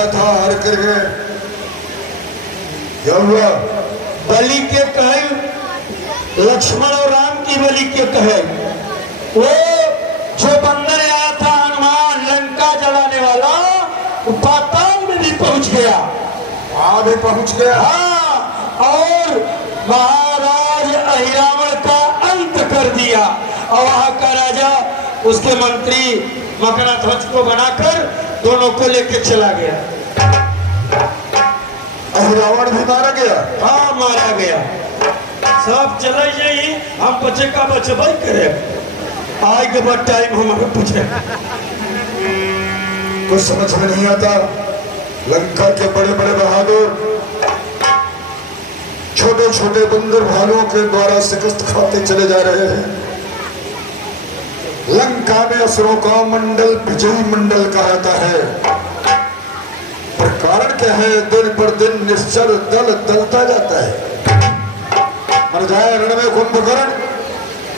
गया था हार कर गए। क्या हुआ? बलि के कहे लक्ष्मण और राम की बलि के कहे वो जो बंदर आया था हनुमान लंका जलाने वाला वो पाताल में भी पहुंच गया। वहां भी पहुंच गया। हाँ, और महाराज अहिरावण का अंत कर दिया। और वहां का राजा उसके मंत्री मकरध्वज को बनाकर दोनों को लेके चला गया। अहिरावण भी मारा गया। हाँ, मारा गया। सब चले जाइए, हम बचे का बचबाई करे। आज के बाद टाइम हमारे पूछे कुछ समझ में नहीं आता। लंका के बड़े बड़े बहादुर छोटे छोटे बंदर भालुओं के द्वारा शिकस्त खाते चले जा रहे हैं। लंका में असुरों का मंडल विजयी मंडल कहलाता है। पर कारण क्या है? दिन पर दिन निश्चर दल दलता जाता है। मर जाए रण में कुंभकर्ण,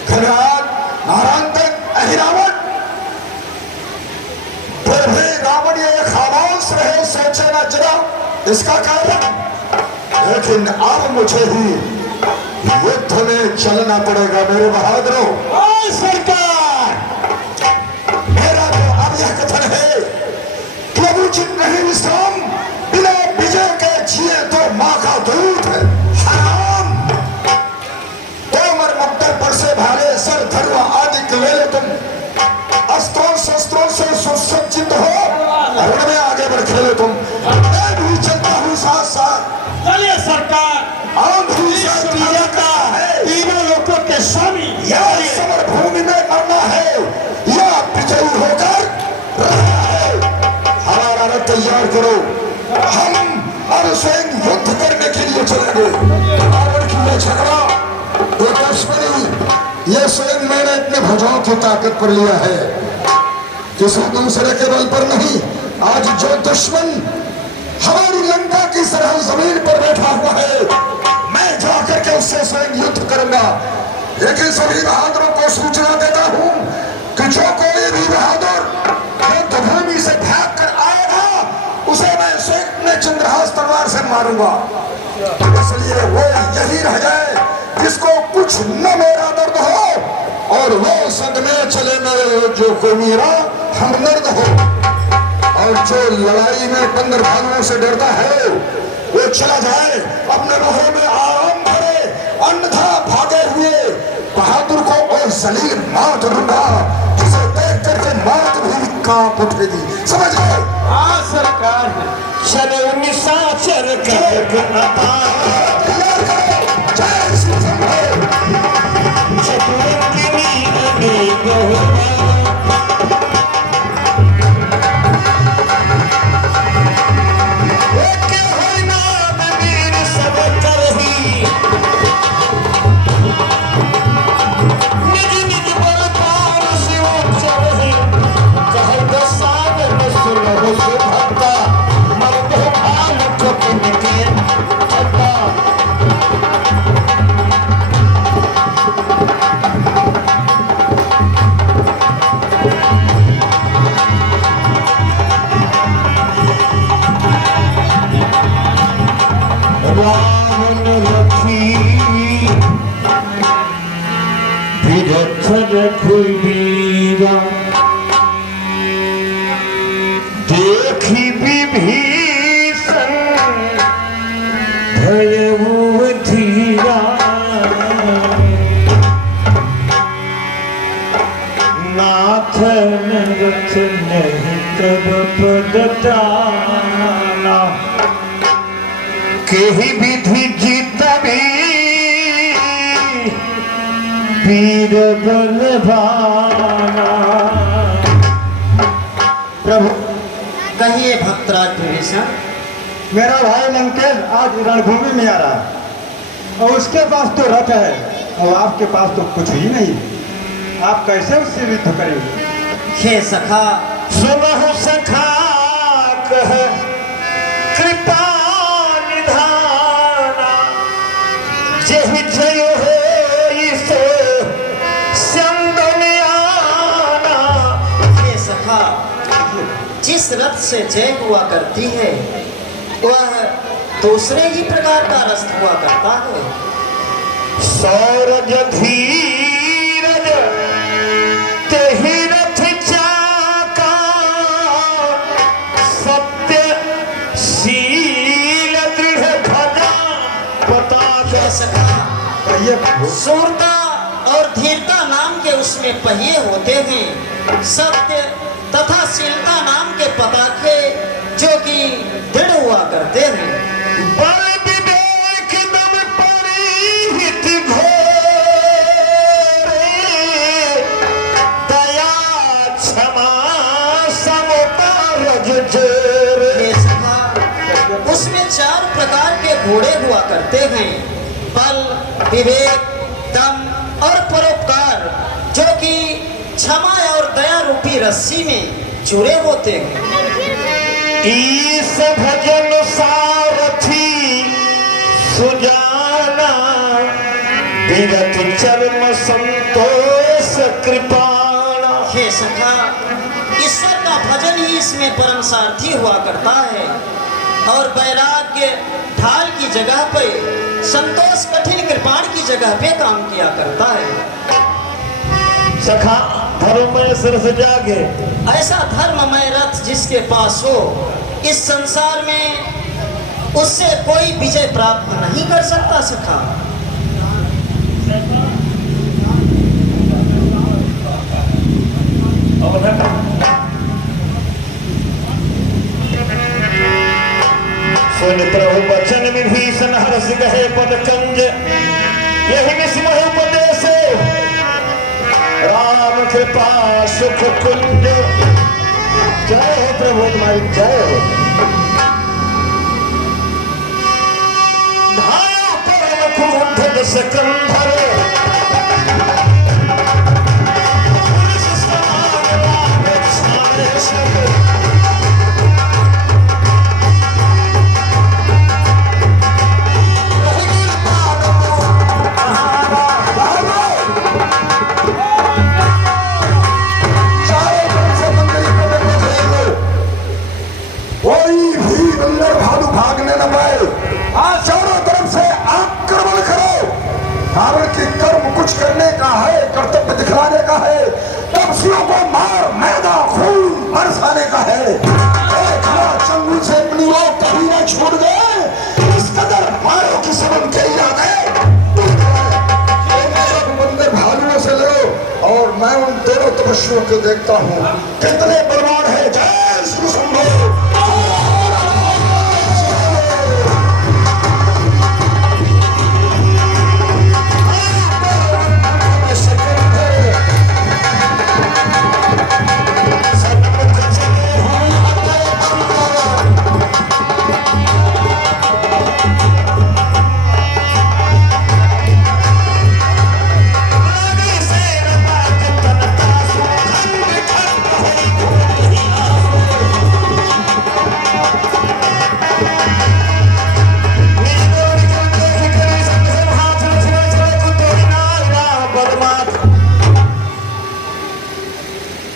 घनाद, नारायण, अहिरावण। फिर भी रावण ये खामोश रहे, सोचे ना जरा इसका कारण। लेकिन अब मुझे ही युद्ध में चलना पड़ेगा मेरे बहादुरों। सरकार, मेरा तो अब यह कथन है कि अब उचित नहीं विश्राम बिना विजय के जिए तो मां का दूध है। हराम तोमर मुक्तर पर से भाले सर धरवा आदि ले लो तुम। अस्त्रों शस्त्रों से सुसज्जित हो, रण में आगे बढ़ खेलो तुम। मैं भी चलता हूँ साथ साथ। चलिए सरकार, तीनों लोगों के स्वामी या समर भूमि में मरना है या विजयी होकर रहना है। हमारा रथ तैयार करो। हम अब स्वयं युद्ध करने के लिए चलेंगे। रावण की यह झगड़ा, ये दुश्मनी, ये स्वयं मैंने अपने भुजाओं की ताकत पर लिया है, किसी दूसरे के बल पर नहीं। आज जो दुश्मन हमारी लंका की सरहद जमीन पर बैठा हुआ है, मैं जाकर के उससे स्वयं युद्ध करूंगा। लेकिन सभी बहादुरों को सूचना देता हूं कि जो कोई भी बहादुर युद्ध भूमि से भाग कर आएगा उसे मैं स्वयं अपने चंद्रहास तलवार से मारूंगा। इसलिए वो यही रह जाए जिसको कुछ न मेरा दर्द हो, और वो संग में चले मेरे जो कोई मेरा हमदर्द हो। और जो लड़ाई में बंदर भालुओं से डरता है वो चला जाए, अपने महल में आराम करे। अन्यथा भागे हुए बहादुर को और जलील मार दूंगा, जिसे देख करके मौत भी कांप उठेगी। समझ गए? हाँ सरकार, चले निशाचर जय श्री राम। रघुवीरा देखी विभीषण भयउ धीरा नाथ नरथ नहीं तब पदताना केहि विधि जीतबी वीर बलवाना। प्रभु कहिए भक्तराज विभीषण। मेरा भाई लंकेश आज रणभूमि में आ रहा है और उसके पास तो रथ है और आपके पास तो कुछ ही नहीं। आप कैसे उससे युद्ध करेंगे? हे सखा, सुनहु सखा कह कृपा निधाना जेहि जय हो इसे संदन आना। हे सखा, जिस जिस रथ से जय हुआ करती है वह दूसरे ही प्रकार का रथ हुआ करता है। सौरज धीरज तेहि रथ चाका, सत्य शील दृढ़ ध्वजा पताका। सूरता और धीरता नाम के उसमें पहिए होते हैं, सत्य तथा शीलता नाम के पताखे जो कि दृढ़ हुआ करते हैं। बल विवेक दम परिहित घोरे, दया क्षमा समता रज जोरे। ये सखा, उसमें 4 प्रकार के घोड़े हुआ करते हैं, बल, विवेक, दम और परोपकार, जो कि क्षमा और दया रूपी रस्सी में जुड़े होते हैं। ईस भजन सारथी सुजाना, विगत चर्म संतोष कृपाणा। हे सखा, ईश्वर का भजन ही इसमें परम सारथी हुआ करता है और वैराग्य ढाल की जगह पे, संतोष कठिन कृपाण की जगह पे काम किया करता है। सखा धर्ममय सरस जागे, ऐसा धर्ममय रथ जिसके पास हो, इस संसार में उससे कोई विजय प्राप्त नहीं कर सकता। सखा सुन प्रभु वचन विभीषण हर्ष गहे पद कंज, यही विस्मय उपदेश राम कृपा सुख कुंज। जय हो प्रभु तुम्हारी जय हो। धाया परम क्रोध सकंधर, पुरुष समान राम छाड़े सब। चारों तरफ से आक्रमण करो। रावण की कर्म कुछ करने का है, कर्तव्य दिखलाने का है, तपस्वियों को मार मैदा खून बरसाने का है। चंगुल से अपनी लोग कभी न छोड़ गए, इस कदर मारो कि सब उनके इराद है। बंदर भालुओं से लड़ो और मैं उन दोनों तपस्वियों को देखता हूँ कितने बलवान है। जय श्री शंभू।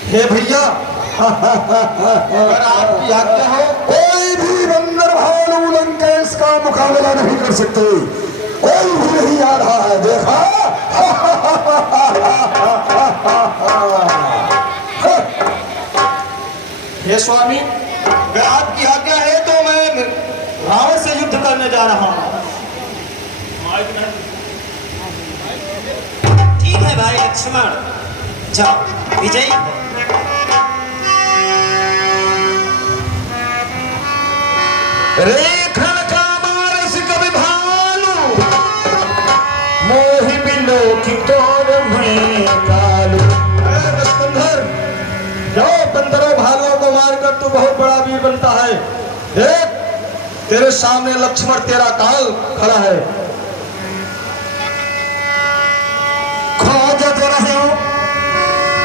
हे भैया, अगर आपकी आज्ञा हो, कोई भी बंदर भालू लंकेश का मुकाबला नहीं कर सकते। कोई भी नहीं आ रहा है, देखा। हे स्वामी, अगर आपकी आज्ञा है तो मैं रावण से युद्ध करने जा रहा हूँ। ठीक है भाई लक्ष्मण, जाओ विजयी हो। रेखन का मारस कवि भालू, मोहि बिलो की तोर में कालू। बंदर जाओ, बंदरों भालुओं को मारकर तू बहुत बड़ा वीर बनता है। देख, तेरे सामने लक्ष्मण तेरा काल खड़ा है। खोज रहे हो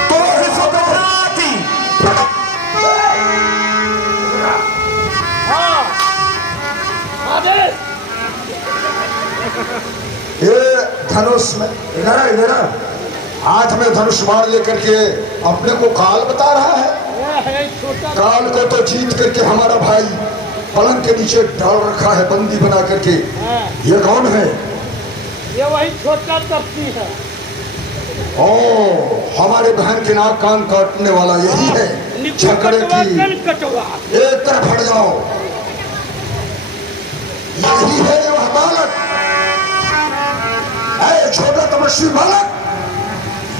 तो घबराती। ये धनुष में इधर हाथ में धनुष बाण लेकर के अपने को काल बता रहा है। काल को तो जीत करके हमारा भाई पलंग के नीचे डाल रखा है बंदी बना करके। ये कौन है? ये वही छोटा तप्ती है। ओ, हमारे बहन के नाक कान काटने वाला यही है। झगड़े की कटवा एक तरफ हट जाओ। यही है वह बालक। ऐ छोटा तमस्वी बालक,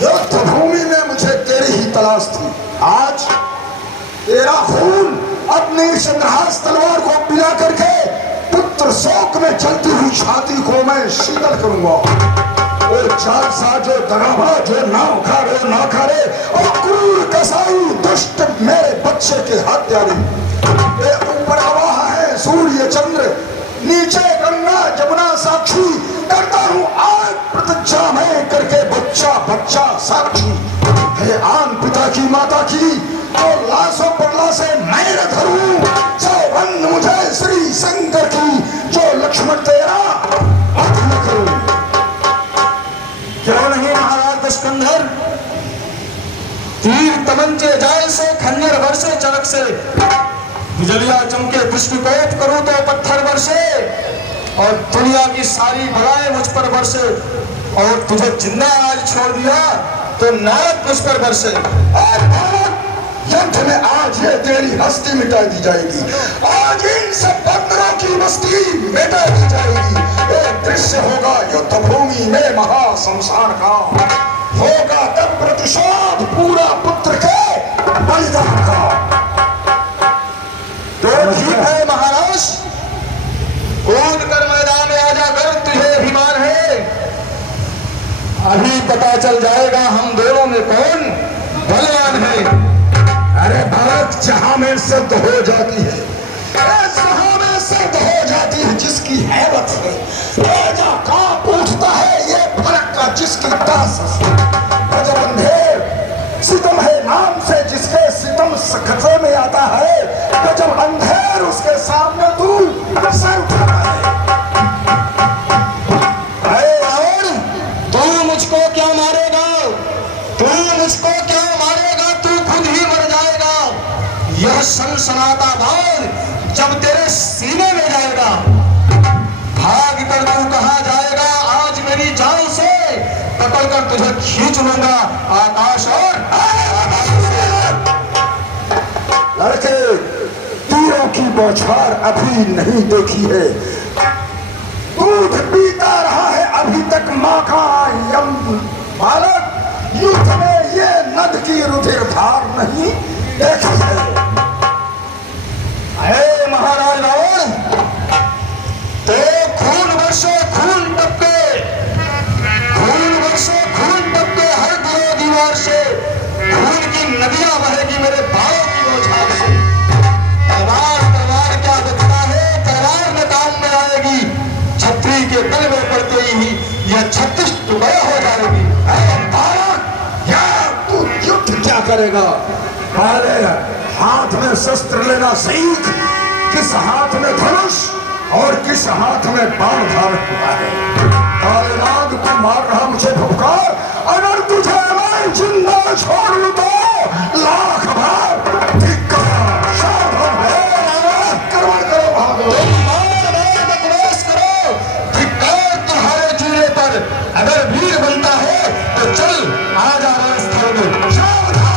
युद्ध भूमि में मुझे तेरी ही तलाश थी। आज तेरा खून अपनी चंद्रहास तलवार को पिला करके पुत्र शोक में चलती हुई छाती को मैं शीतल करूंगा। वो जालसा जो दगाबाज जो नाव खारे ना खारे और क्रूर कसाई दुष्ट मेरे बच्चे के हत्यारे। ऊपर आवाह है सूर्य चंद्र, नीचे गंगा जमुना साक्षी, करता हूँ आज प्रतिज्ञा में करके बच्चा बच्चा साक्षी। हे आन पिता की माता की तो लाशों पर लाशें मैं न धरूं, सौगंध मुझे श्री शंकर की जो लक्ष्मण तेरा हक न करूं। क्यों नहीं महाराज दुष्कंधर? तीर तमंचे जाल से, खंजर वर्षे चरक से, बिजलियां चमके दृष्टिकोप करूं तो पत्थर वर्षे, और दुनिया की सारी बलाएं मुझ पर बरसे, और तुझे जिंदा आज छोड़ दिया तो नारद मुझ पर बरसे। युद्ध में आज ये तेरी हस्ती मिटा दी जाएगी। आज इन सब बंदरों की बस्ती मिटा दी जाएगी। एक दृश्य होगा युद्ध भूमि में महाशमशान का, होगा तब प्रतिशोध पूरा पुत्र के बलिदान का। तो ठीक है महाराज, कूद कर मैदान में आ जाकर तुझे अभिमान है। अभी पता चल जाएगा हम दोनों में कौन बलवान है। अरे बालक, जहां में सिद्ध हो जाती है, जहां में सिद्ध हो जाती है जिसकी हैबत से राजा कांप उठता है, ये फलक का जिसकी ताकत से गजब अंधेर सितम है नाम से जिसके सितम खतरे में आता है, गजब अंधेर उसके सामने तू सर उठाता है। अरे रावण, तू मुझको क्या मारेगा? तू मुझको क्या मारेगा? तू खुद ही मर जाएगा। यह सनसनाता बाण जब तेरे सीने में जाएगा, भाग कर तू कहा जाएगा। आज मेरी जान से पकड़ कर तुझे खींच लूंगा आकाश और लड़के, तीरों की बौछार अभी नहीं देखी है। दूध पीता रहा है अभी तक माँ का यम। बालक, युद्ध में ये नद की रुधिर धार नहीं देखी है। हे महाराज रावण, तो खून वर्षो खून टपके, खून वर्षो खून टपके हर दरो दीवार से, खून की नदियां बहेगी मेरे भाव की बौछार से। तलवार क्या बचता है, तलवार में काम में आएगी। छतरी के बल में पड़ते ही यह 36 टुकड़े हो जाएगी। तू युद्ध क्या करेगा? पहले हाथ में शस्त्र लेना सीख। किस हाथ में धनुष और किस हाथ में बाण धारण हुआ है। काले नाग, तू मार रहा मुझे फुफकार, अगर तुझे मैं जिंदा छोड़ दूं तो लाख बार धिक्कार। सावधान है, आक्रमण करो, भागो। बकवास करो, धिक्कार तुम्हारे चूल्हे पर। अगर वीर बनता है तो चल आ जा रणस्थल में। सावधान।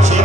ही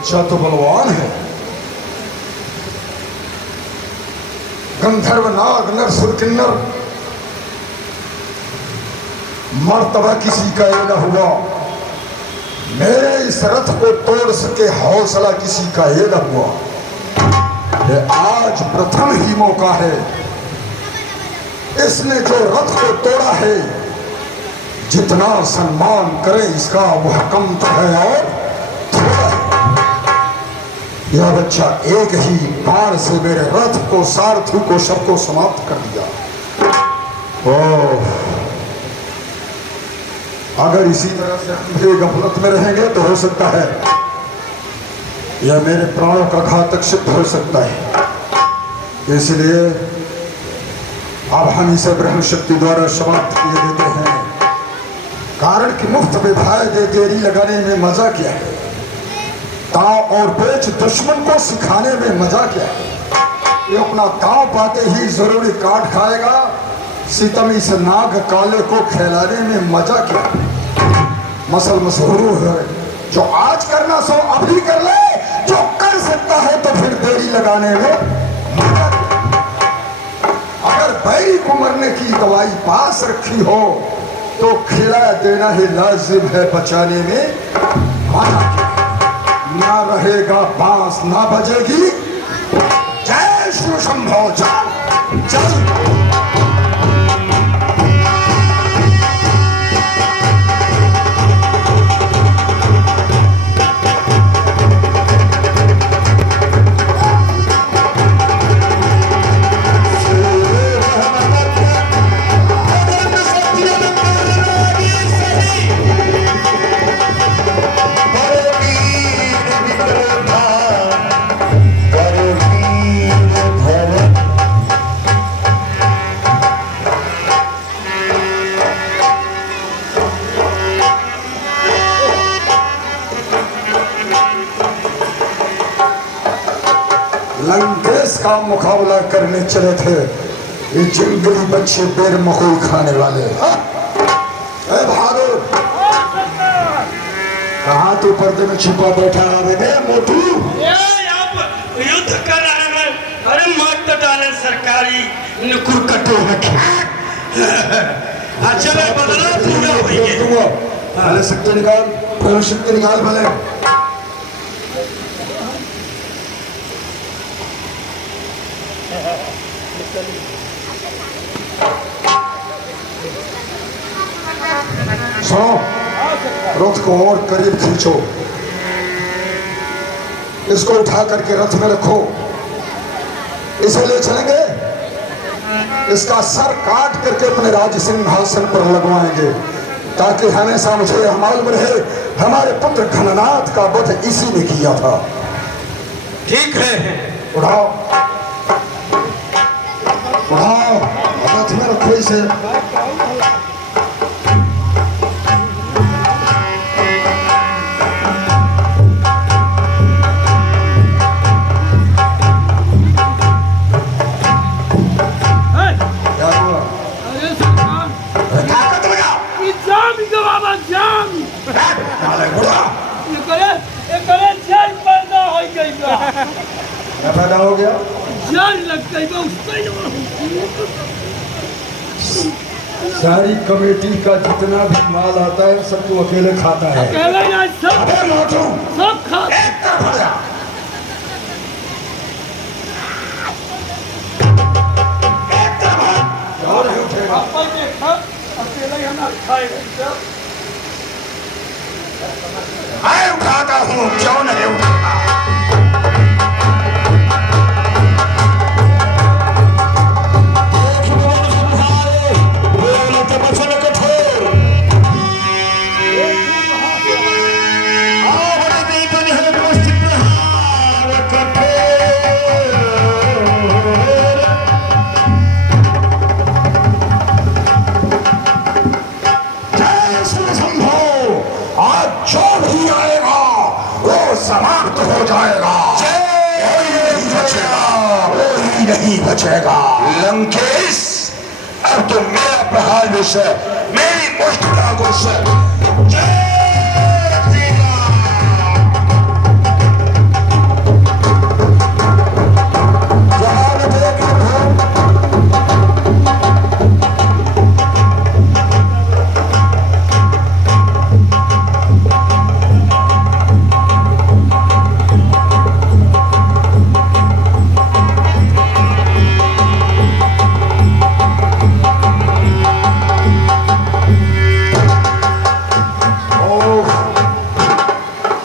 बच्चा तो बलवान है। गंधर्व नाग नर सुर किन्नर मर्तबा किसी का ये न हुआ, मेरे इस रथ को तोड़ सके हौसला किसी का ये न हुआ। ये आज प्रथम ही मौका है, इसने जो रथ को तोड़ा है, जितना सम्मान करे इसका वह कम तो है और थोड़ा है। यह बच्चा एक ही बार से मेरे रथ को सारथी को सबको समाप्त कर दिया। ओह, अगर इसी तरह से हम भी गफलत में रहेंगे तो हो सकता है यह मेरे प्राणों का घातक सिद्ध हो सकता है। इसलिए अब हम इसे ब्रह्म शक्ति द्वारा समाप्त किए देते हैं, कारण कि मुफ्त में भाई दे देरी लगाने में मजा क्या है, दांव और पेच दुश्मन को सिखाने में मजा क्या है। ये अपना दांव पाते ही जरूरी काट खाएगा, सितम इस नाग काले को खिलाने में मजा क्या है। मसल मशहूर है, जो आज करना सो अभी कर ले, जो कर सकता है तो फिर देरी लगाने में मजा क्या। अगर बैरी को मरने की दवाई पास रखी हो तो खिला देना ही लाजिम है, बचाने में मजा क्या। ना रहेगा बांस ना बजेगी। जय श्री शंभो, चल चल। लंकेश का मुकाबला करने चले थे ये जंगली बच्चे बेर मकोई खाने वाले। बहादुर, कहाँ तू पर्दे में छुपा बैठा है मोटू? युद्ध कर रहे हैं। अरे मत तो डाले सरकारी नुकुर कटो रखे। अच्छा मैं बदला पूरा हुई भले शक्ति निकाल, भले शक्ति निकाल, भले। सुनो, रथ को और करीब खींचो, इसको उठा करके रथ में रखो, इसे ले चलेंगे, इसका सर काट करके अपने राज सिंहासन पर लगवाएंगे, ताकि हमेशा मुझे मालूम रहे हमारे पुत्र घननाथ का वध इसी ने किया था। ठीक है, उठाओ उठाओ, रथ में रखो इसे। क्या फायदा हो गया? जान लग गई सारी कमेटी का जितना भी माल आता है सब तू अकेले खाता है। सब खा। मैं उठाता हूँ, क्यों नहीं उठाता? समाप्त हो जाएगा, कोई नहीं बचेगा। लंकेश, अब तो मेरा प्रहार विषय, मेरी मुष्ट का गुस्सा। जय श्री राम।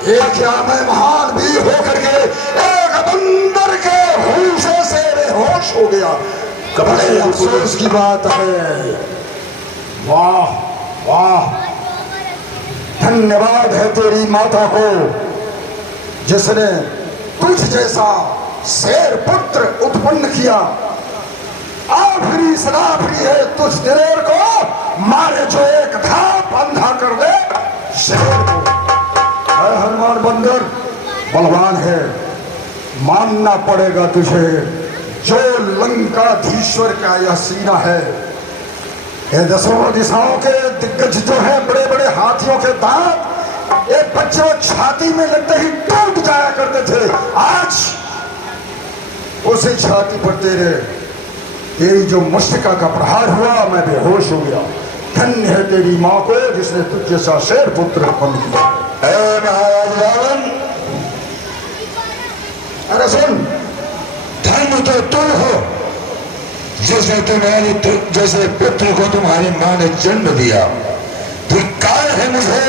ये क्या मैं महान भी होकर के एक बंदर के होशे से बेहोश हो गया। बड़े अफसोस की बात है। वाह वाह, धन्यवाद है तेरी माता को जिसने तुझ जैसा शेर पुत्र उत्पन्न किया। आखिरी सलाफी है तुझ दिलेर को मारे जो एक घाप अंधा कर दे शेर को। हनुमान बंदर बलवान है, मानना पड़ेगा तुझे। जो लंकाधीश्वर का यह सीना है, ये दसों दिशाओं के दिग्गज जो है, बड़े बड़े हाथियों के दांत एक बच्चे को छाती में लगते ही टूट जाया करते थे। आज उसी छाती पर तेरी जो मुष्टिका का प्रहार हुआ, मैं बेहोश हो गया। धन्य है तेरी माँ को जिसने तुझ जैसा शेर पुत्र उत्पन्न किया। महाराज रावण, अरे सुन, धन्य तो तुम हो जिसने तुम्हारे जैसे पुत्र को तुम्हारी माँ ने जन्म दिया। धिक्कार है मुझे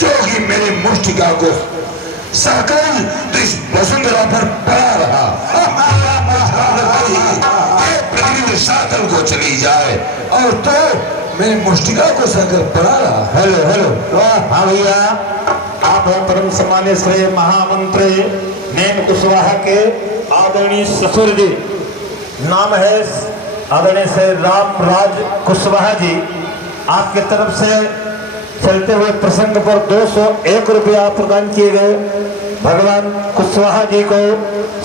जो कि मेरी मुष्टिका को सहकर इस वसुंधरा पर पड़ा रहा। पृथ्वी सातल को चली जाए और तो मेरी मुष्टिका को सहकर पड़ा रहा। हेलो हेलो, हाँ भैया, आप हैं परम सम्मान्य श्री महामंत्री नेम कुशवाहा के आदरणीय ससुर जी। नाम है आदरणीय श्री रामराज कुशवाहा जी। आपके तरफ से चलते हुए प्रसंग पर 201 रुपया प्रदान किए गए। भगवान कुशवाहा जी को,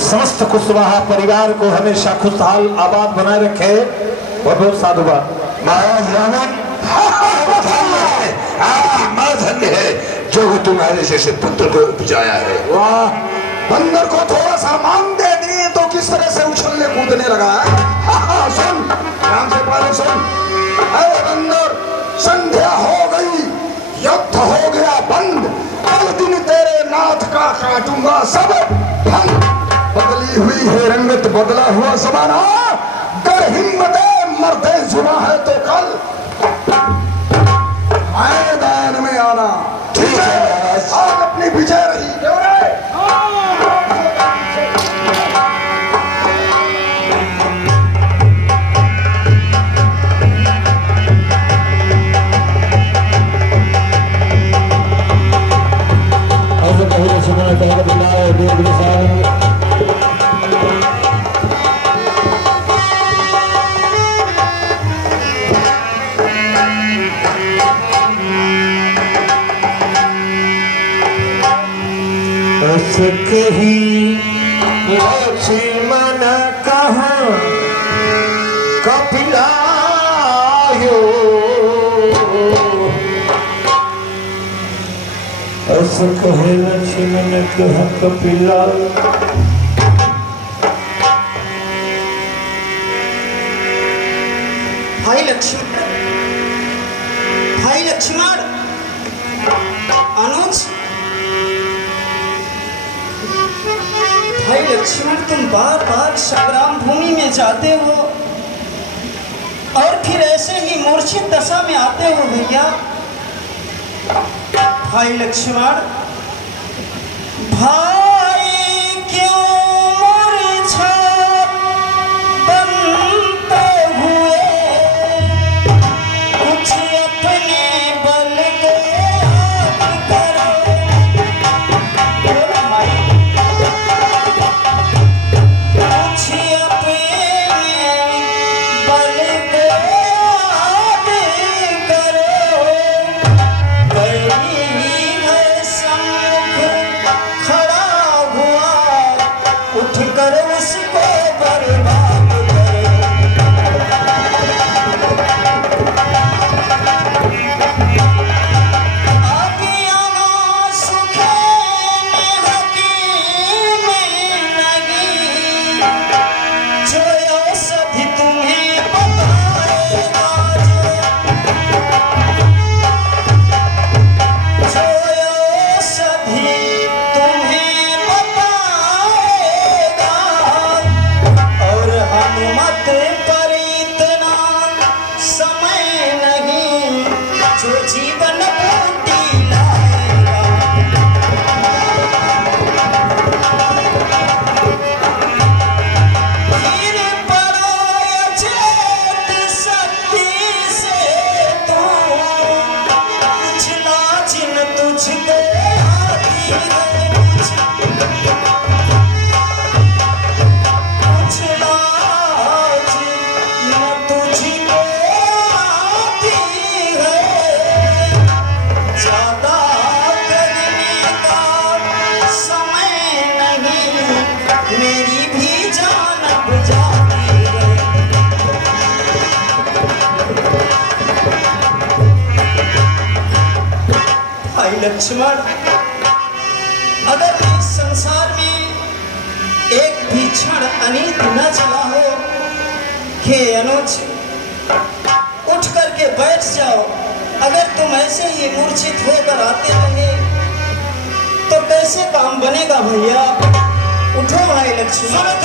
समस्त कुशवाहा परिवार को हमेशा खुशहाल आबाद बनाए रखे। बहुत बहुत साधुवाद। महाराज रावण, आपकी माँ धन्य है जो तुम्हारे जैसे पुत्र को उपजाया है। वाह, बंदर को थोड़ा सा मान दे दिए तो किस तरह से उछलने कूदने लगा है। सुन, ध्यान से पहले सुन। अरे बंदर, संध्या हो गई, युद्ध हो गया बंद। कल दिन तेरे नाथ का काटूंगा सब भंग। बदली हुई है रंगत, बदला हुआ जमाना। कर हिम्मत मरते जुआ है तो कल मैदान में आना। ठीक है, आज अपनी विजय रही। क्यों रे? कही लक्ष्मण कहाँ कपिलायो, अस कहे लक्ष्मण कहाँ कपिलायो। भाई लक्ष्मण, अनुज, भाई लक्ष्मण, तुम बार बार संग्राम भूमि में जाते हो और फिर ऐसे ही मूर्छित दशा में आते हो भैया। भाई लक्ष्मण, भाई क्यों मूर्छा बनते हुए, कुछ अपने बल को याद करो। खड़ा लक्ष्मण, अगर इस संसार में एक भी क्षण अनीत न चला हो, हे अनुज उठ करके बैठ जाओ। अगर तुम ऐसे ही मूर्छित होकर आते रहे तो कैसे काम बनेगा भैया? उठो भाई लक्ष्मण।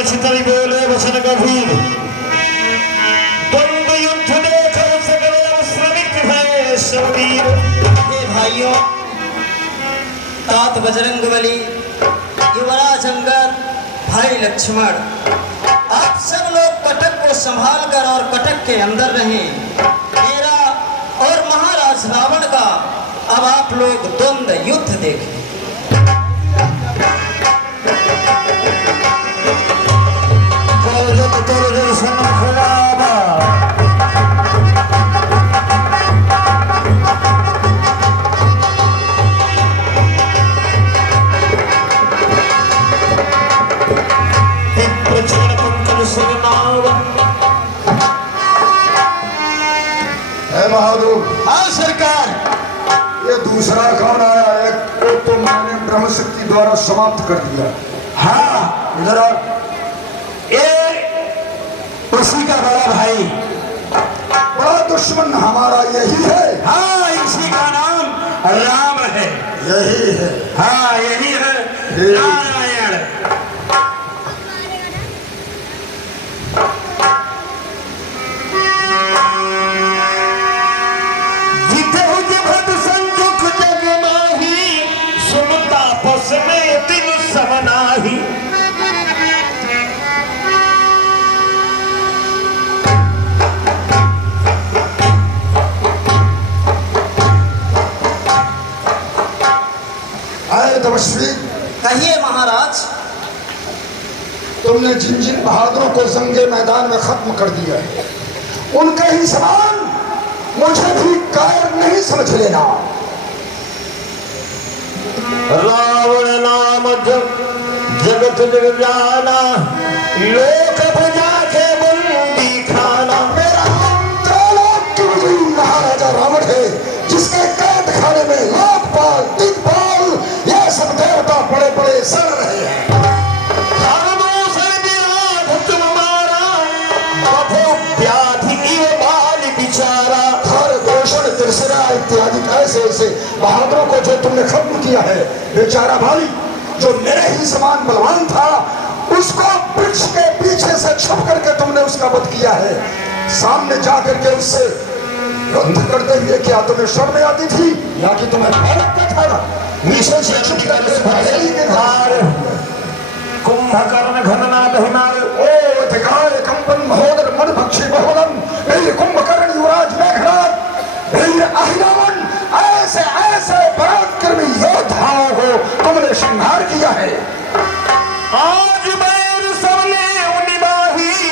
चितरी बोले वचन गंभीर, द्वंद्व युद्ध देखो सकल श्रमिक है शबीर। हे भाइयों, तात बजरंगबली, युवराज अंगद, भाई लक्ष्मण, आप सब लोग कटक को संभाल कर और कटक के अंदर रहें। मेरा और महाराज रावण का अब आप लोग द्वंद्व युद्ध देखें। बहादुर। हाँ सरकार। ये दूसरा कौन आया? एक तो मैंने ब्रह्म शक्ति द्वारा समाप्त कर दिया। हाँ इधर ये उसी का बड़ा भाई, बड़ा दुश्मन हमारा यही है। हाँ इसी का नाम राम है। यही है। हाँ यही है नारायण। तपस्वी, कहिए महाराज। तुमने जिन जिन बहादुरों को जंगे मैदान में खत्म कर दिया है, उनके ही समान मुझे भी कायर नहीं समझ लेना। रावण नाम जगत जग जाना, लोक भुजा के बंदी खाना। मेरा नाम त्रैलोक की विजयी महाराजा रावण है, जिसके कैद खाने में लोकपाल, दिग्पाल, ये सब देवता बड़े बड़े सड़ रहे हैं। तुम मारा व्याधि बाल बिचारा। हर घोषण तिरसरा इत्यादि ऐसे ऐसे बहादुरों को जो तुमने खत्म किया है, बेचारा भाई जो मेरे ही समान बलवान था, उसको वृक्ष के पीछे से छुप करके तुमने उसका वध किया है। सामने जाकर के उससे युद्ध करते हुए क्या तुम्हें शर्म आती थी, या कि तुम्हें भय लगता था? नीचे से छुप करके कुंभकर्ण घननाद हिमाल। ओ अधिकार कंपन महोदर मन भक्षी बहुलम, वीर कुंभकर्ण युवराज मेघनाद, वीर अहिरावण, ऐसे ऐसे पराक्रमी योद्धाओं को तुमने संहार किया है। आज बैर सबने निभाही,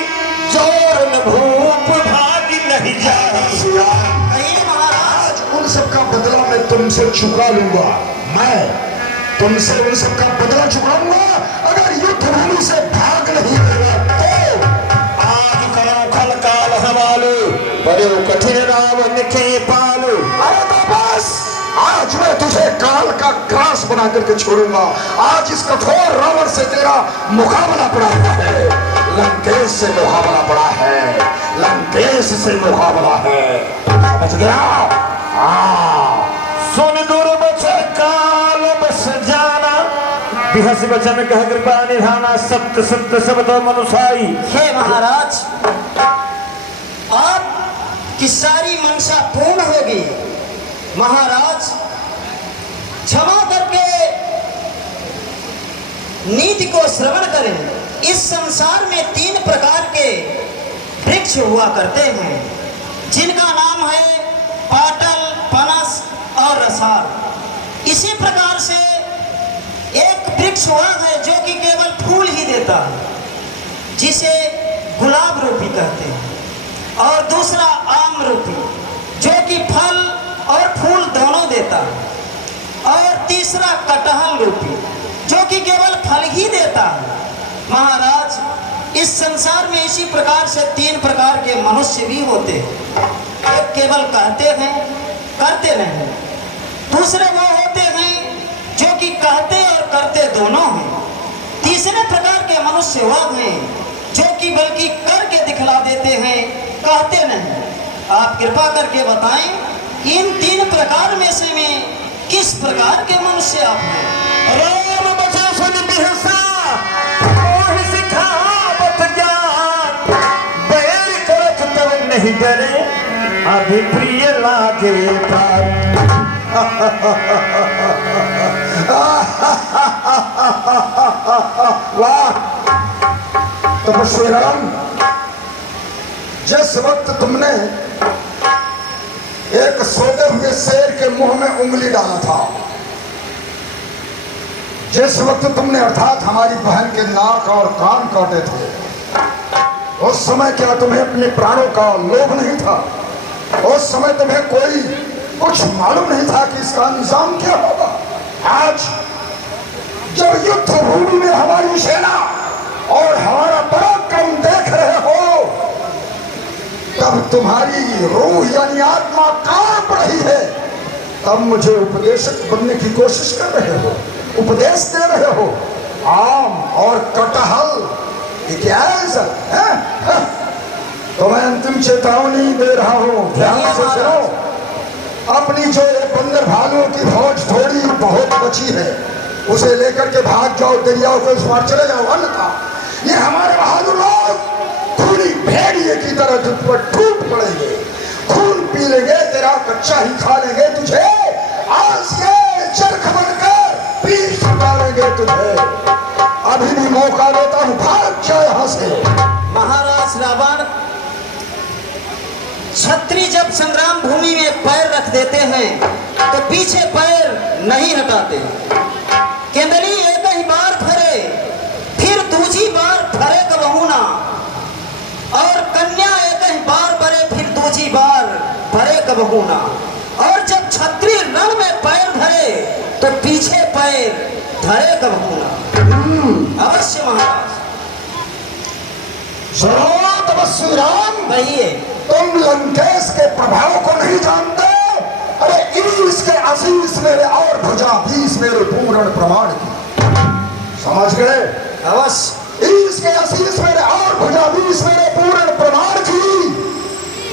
चोर न भूप भागी नहीं जाही। कहिए महाराज। उन सबका बदला मैं तुमसे चुका लूंगा। मैं तुमसे उन सबका बदला चुकाऊंगा अगर युद्ध भूमि से भाग नहीं आएगा तो। आज करो खल काल हवालो, बड़े कठिन रावण के पालो। अरे तो बस, आज मैं तुझे काल का ग्रास बना करके छोड़ूंगा। आज इस कठोर रावण से तेरा मुकाबला पड़ा हुआ है। लंकेश से मुकाबला पड़ा है, लंकेश से मुकाबला है। समझ गया? सुन दुर्बचन काल बस जाना, बिहस बचन कह कृपा निधाना। सत्य सत्य शब्द मनुसाई। हे महाराज, आपकी सारी मंशा पूर्ण होगी। महाराज क्षमा करके नीति को श्रवण करें। इस संसार में 3 प्रकार के वृक्ष हुआ करते हैं, जिनका नाम है पाटल, पनस और रसाल। इसी प्रकार से एक वृक्ष हुआ है जो कि केवल फूल ही देता है, जिसे गुलाब रूपी कहते हैं, और दूसरा आम रूपी जो कि फल और फूल दोनों देता है, और तीसरा कटहल रूपी, जो कि केवल फल ही देता है। महाराज, इस संसार में इसी प्रकार से 3 प्रकार के मनुष्य भी होते हैं। एक केवल कहते हैं, करते नहीं। दूसरे वो होते हैं जो कि कहते और करते दोनों हैं। तीसरे प्रकार के मनुष्य वो हैं जो कि बल्कि करके दिखला देते हैं, कहते नहीं। आप कृपा करके बताएं, इन 3 प्रकार में से में किस प्रकार के मनुष्य आप हैं? राम बचा सुन बिहसा, मोहि सिखावत ज्ञान, बैर करत तब नहीं डरे, अभी प्रिय लागे प्राण। वाह तपस्वी राम, जिस वक्त तुमने एक सोते हुए शेर के मुंह में उंगली डाला था, जिस वक्त तुमने अर्थात हमारी बहन के नाक और कान काटे थे, उस समय क्या तुम्हें अपने प्राणों का लोभ नहीं था? उस समय तुम्हें कोई कुछ मालूम नहीं था कि इसका अंजाम क्या होगा? आज जब युद्ध भूमि में हमारी सेना और हमारा पराक्रम देख रहे हो, तब तुम्हारी रूह यानी आत्मा कांप रही है, तब मुझे उपदेशक बनने की कोशिश कर रहे हो, उपदेश दे रहे हो। आम और कटहल, ये क्या है सर? तो मैं अंतिम चेतावनी दे रहा हूं, ध्यान से सुनो। अपनी जो ये बंदर भालुओं की फौज थोड़ी बहुत बची है, उसे लेकर के भाग जाओ, दरियाओं को इस बार चले जाओ, अन्यथा ये हमारे बहादुर लोग खूनी भेड़िए की तरह तुझ पर टूट पड़ेंगे, खून पी लेंगे, तेरा कच्चा ही खा लेंगे, तुझे आज के चरख बनकर पीस डालेंगे तुझे। अभी भी मौका देता हूं, भाग जाए यहाँ से। महाराज रावण, छत्री जब संग्राम भूमि में पैर रख देते हैं तो पीछे पैर नहीं हटाते। केंदली एक ही बार फरे, फिर दूसरी बार फरे कबहू ना, और कन्या एक ही बार फरे, फिर दूसरी बार फरे कबहू ना। और जब छत्री रण में पैर धरे तो पीछे पैर धरे कबहू ना। अवश्य महाराज। सुनो तपस्वी राम, कहिए। तुम लंकेश के प्रभाव को नहीं जानते? अरे ईश के आशीष मेरे और भुजा 20 मेरे पूर्ण प्रमाण की, समझ गए? अवश्य। ईश के आशीष मेरे और भुजा 20 मेरे पूर्ण प्रमाण की,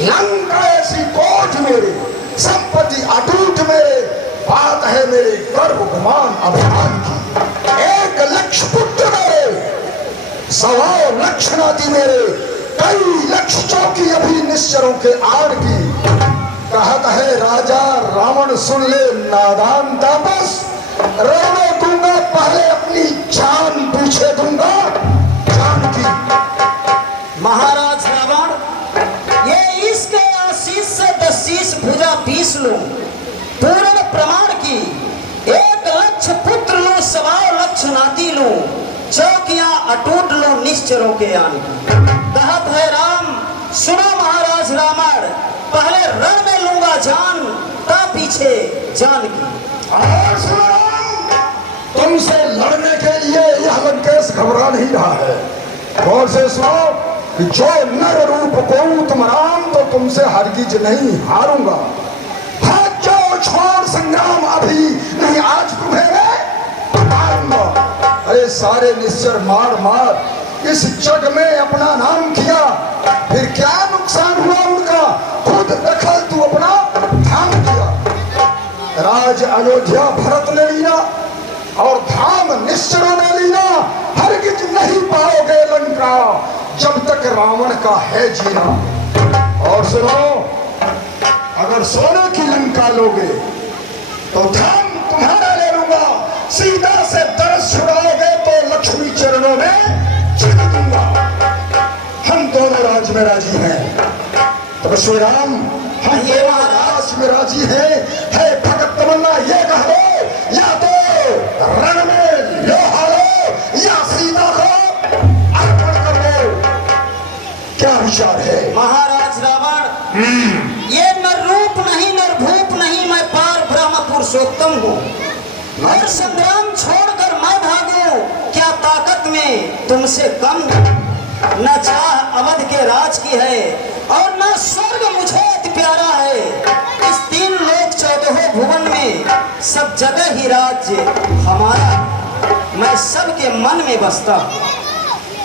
लंका ऐसी कोट मेरे, संपत्ति अटूट मेरे, बात है मेरे गर्व गुमान अभिमान की। 1 लक्ष पुत्र मेरे, 1.25 लक्ष नाती मेरे, कई लक्ष चौकी अभी निश्चरों के आड़ की। कहता है राजा रावण सुन ले नादान तापस, रहने दूंगा पहले अपनी जान पीछे दूंगा जान की। महाराज रावण, ये इसके आशीष से 10 भुजा 20 लूं, पूर्ण प्रमाण की। 1 लक्ष पुत्र लूं, 1.25 लक्ष नाती लूं, चौकियां अटूट लूं निश्चरों के आन की। कहत है राम, सुनो महाराज रावण, पहले रण में लूंगा जान, ता पीछे जान की। और सुनो राम, तुमसे लड़ने के लिए यह लंकेश घबरा नहीं रहा है। गौर से सुनो कि जो नर रूप को तुम राम, तो तुमसे हरगिज नहीं हारूंगा। भाग जाओ, छोड़ संग्राम अभी नहीं, आज तुम्हें मैं मारूंगा। अरे सारे निश्चर मार मार इस जग में अपना नाम किया, फिर क्या नुकसान हुआ उनका? खुद दखल तू अपना धाम किया। राज अयोध्या भरत ने लिया और धाम निश्चरों ने लिया। हरगिज नहीं पाओगे लंका जब तक रावण का है जीना। और सुनो, अगर सोने की लंका लोगे तो धाम तुम्हारा ले लूंगा। सीता से तरस छुड़ाओगे तो लक्ष्मी चरणों में चित दूंगा। हम दोनों राज में राजी हैं। तो श्री राम, हम ये राज में राजी है भगत तमन्ना ये कह दो, या तो रण में लोहा लो या सीता को अर्पण कर दो। क्या विचार है? महाराज रावण, ये नर रूप नहीं, नर भूप नहीं, मैं पार ब्रह्म पुरुषोत्तम हूँ। और संग्राम छोड़कर मैं भागूं, क्या ताकत में तुमसे कम? न चाह अवध के राज की है और न स्वर्ग मुझे अति प्यारा है। इस 3 लोक 14 भुवन में सब जगह ही राज्य हमारा। मैं सबके मन में बसता हूँ,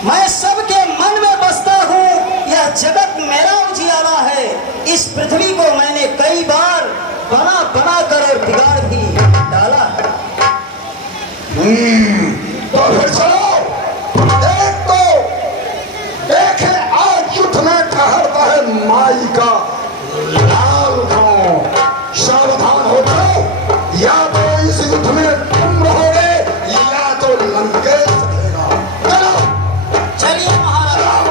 मैं सबके मन में बसता हूँ। यह जगत मेरा उजियारा है। इस पृथ्वी को मैंने कई बार बना बना कर और बिगाड़ भी डाला है। तो फिर चलो, एक है आज युद्ध में ठहरता है माई का लाल गांव। सावधान हो जाओ, या तो इस युद्ध में तुम रहोगे या तो लंकेश रहेगा। चलो चलिए महाराज।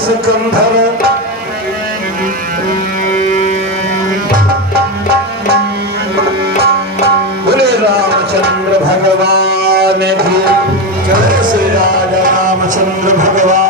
सिकंदर बोले रामचंद्र भगवान की जय। श्री राजा रामचंद्र भगवान